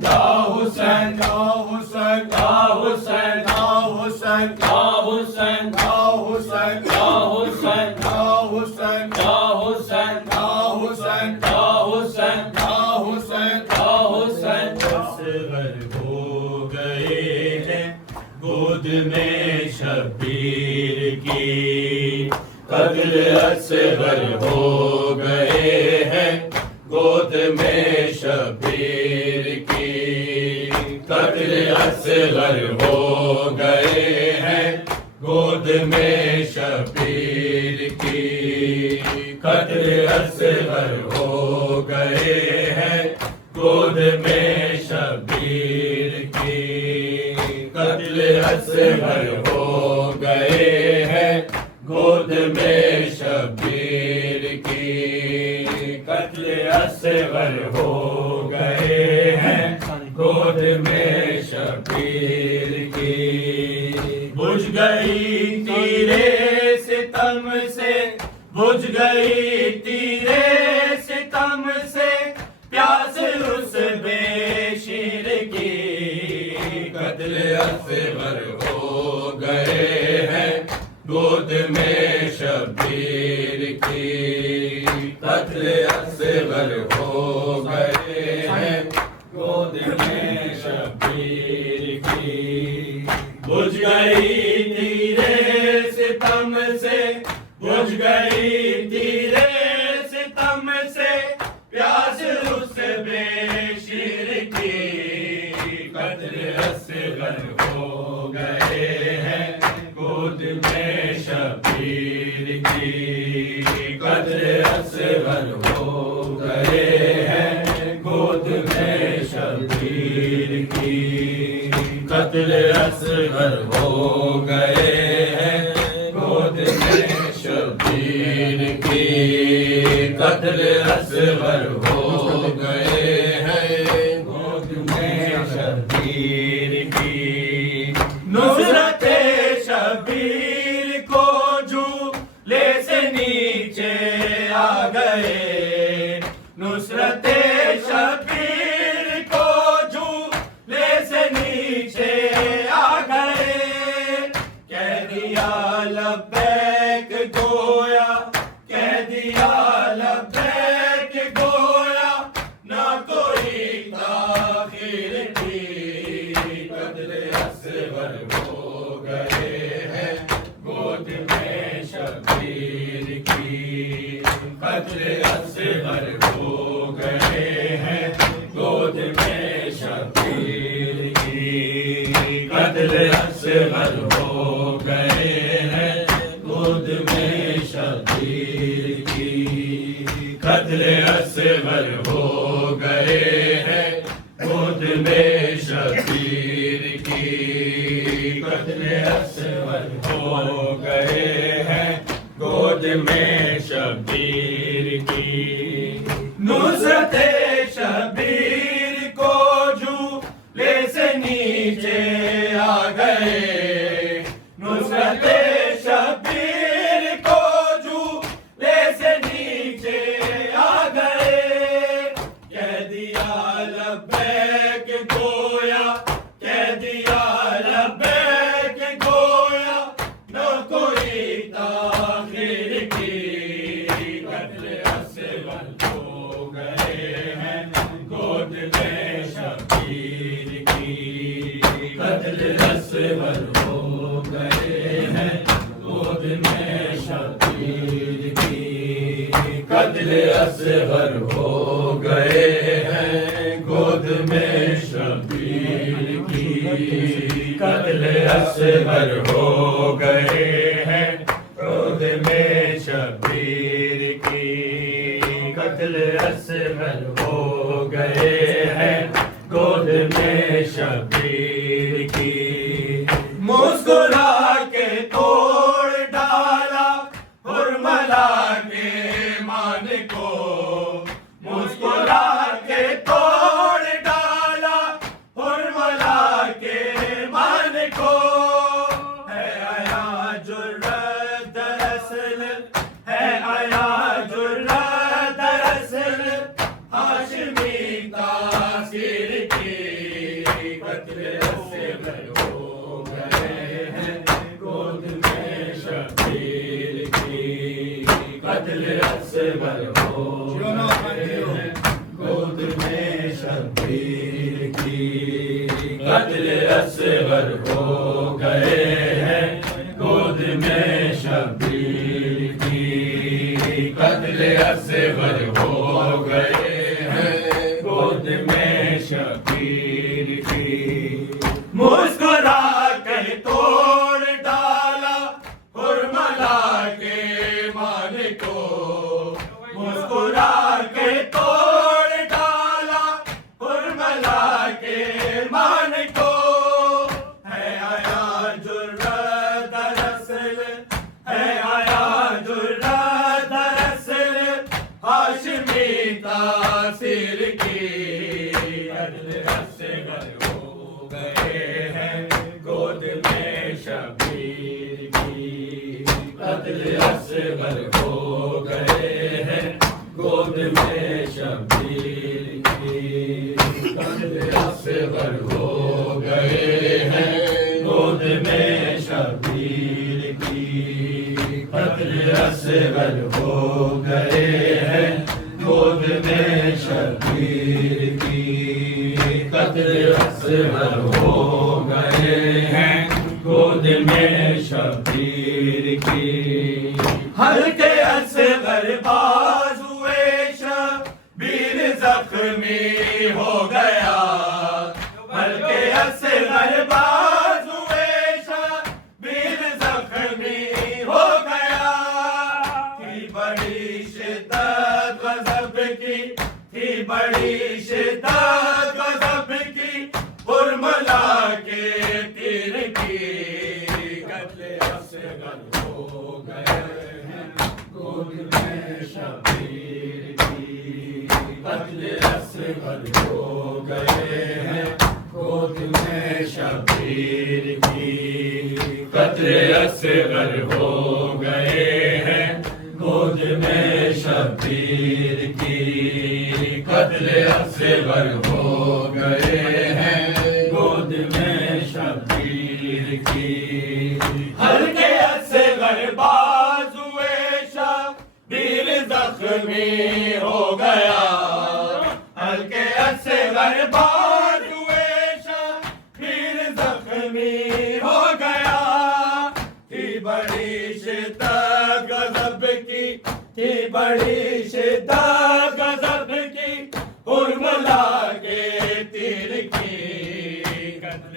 Ya Hussein, Ya Hussein, Ya Hussein, Ya Hussein, Ya Hussein, Ya Hussein, Ya Hussein, Ya Hussein, Ya Hussein, Ya Hussein, Ya Hussein, Ya Hussein, Ya Hussein. Asghar ہو گئے ہیں گود میں شبیر کی، قتل اصغر ہو گئے ہیں گود میں شبیر کی، قتل اصغر ہو گئے ہیں گود میں شبیر کی، قتل اصغر ہو گئے ہیں گود میں شبیر کی، قتل اصغر ہو گئے ہیں گود میں شبیر کی، قتل اصغر ہو گئے ہیں گود میں شبیر کی، بجھ گئی تیرے ستم سے، بجھ گئی تیرے ستم سے پیاس اس بے شیر کی، قتل اصغر ہو گئے ہیں گود میں شبیر کی، قتل اصغر ہو گئے ہیں گود میں شبیر کی، بجھ گئی تیرے ستم سے، بجھ گئی تیرے ستم سے پیاس اس بے شیر کی، قتل اصغر ہو گئے ہیں گود میں شبیر کی، قتل اصغر ہو گئے ہیں گود میں شبیر کی، قتل اصغر ہو گئے ہیں گود میں شبیر کی، قتل اصغر ہو گئے ہیں گود میں شبیر کی، نصرت شبیر کو جھولے سے نیچے آ گئے، نصرت شبیر کو جھولے سے نیچے آ گئے، کہہ دیا لبیک گویا، کہہ دیا لبیک گویا نہ کوئی تاخیر تھی، قتل اصغر ہو گئے ہیں گود میں شبیر کی، قتل اصغر ہو گئے ہیں گود میں شبیر کی، قتل اصغر ہو گئے ہیں گود میں شبیر کی، قتل اصغر ہو گئے ہیں گود میں شبیر کی، قتل اصغر ہو گئے ہیں گود میں شبیر کی، نصرت شبیر کو جھولے سے نیچے آ گئے، نصرت شبیر کو جھولے سے نیچے آ گئے، کہہ دیا لبیک گویا، کہہ دیا لبیک گویا نہ کوئی تاخیر کی، قتل اصغر ہو گئے ہیں گود میں شبیر کی، قتل اصغر ہو گئے ہیں گود میں شبیر کی، قتل اصغر ہو گئے ہیں گود میں شبیر کی، قتل اصغر ہو گئے ہیں گود میں شبیر کی، قتل اصغر ہو گئے ہیں گود میں شبیر کی، مسکرا کے توڑ ڈالا حرملا کے مان کو، مسکرا کے توڑ ڈالا حرملا کے مان کو، ہے آیا جرأت دراصل، ہے آیا جرأت دراصل ہاشمی تاثیر کی، شبیر کی قتل اصغر ہو گئے ہیں گود میں شبیر کی قتل اصغر ہو گئے ہیں گود میں شبیر کی مسکرا کے توڑ ڈالا حرملا کے مان کو مسکرا کے توڑ ڈالا حرملا کے مان کو ہے آیا جرأت دراصل ہے آیا جرأت دراصل ہاشمی تاثیر کی قتل اصغر ہو گئے ہیں گود میں شبیر کی قتل اصغر ہو گئے ہیں گود میں شبیر کی قتل اصغر ہو گئے ہیں گود میں شبیر کی قتل اصغر ہو گئے ہیں گود میں شبیر کی قتل اصغر ہو گئے ہیں گود میں شبیر کی ہلکے اصغر بازوئے شبیر زخمی ہو گیا ہلکے اصغر بازوئے شبیر زخمی ہو گیا تھی بڑی شدت غضب کی تھی بڑی شدت غضب کی حرملا کے تیر کی قتل اصغر ہو گئے ہیں گود میں شبیر کی قتل اصغر ہو گئے ہیں گود میں شبیر کی قتل اصغر ہو گئے ہیں گود میں شبیر کی قتل اصغر ہو گئے ہیں گود میں شبیر کی ہلکے اصغر بازوئے شبیر زخمی ہو گیا ہلکے اصغر بازوئے شبیر زخمی ہو گیا تھی بڑی شدت غضب کی تھی بڑی شدت غضب کی حرملا کے تیر کی قتل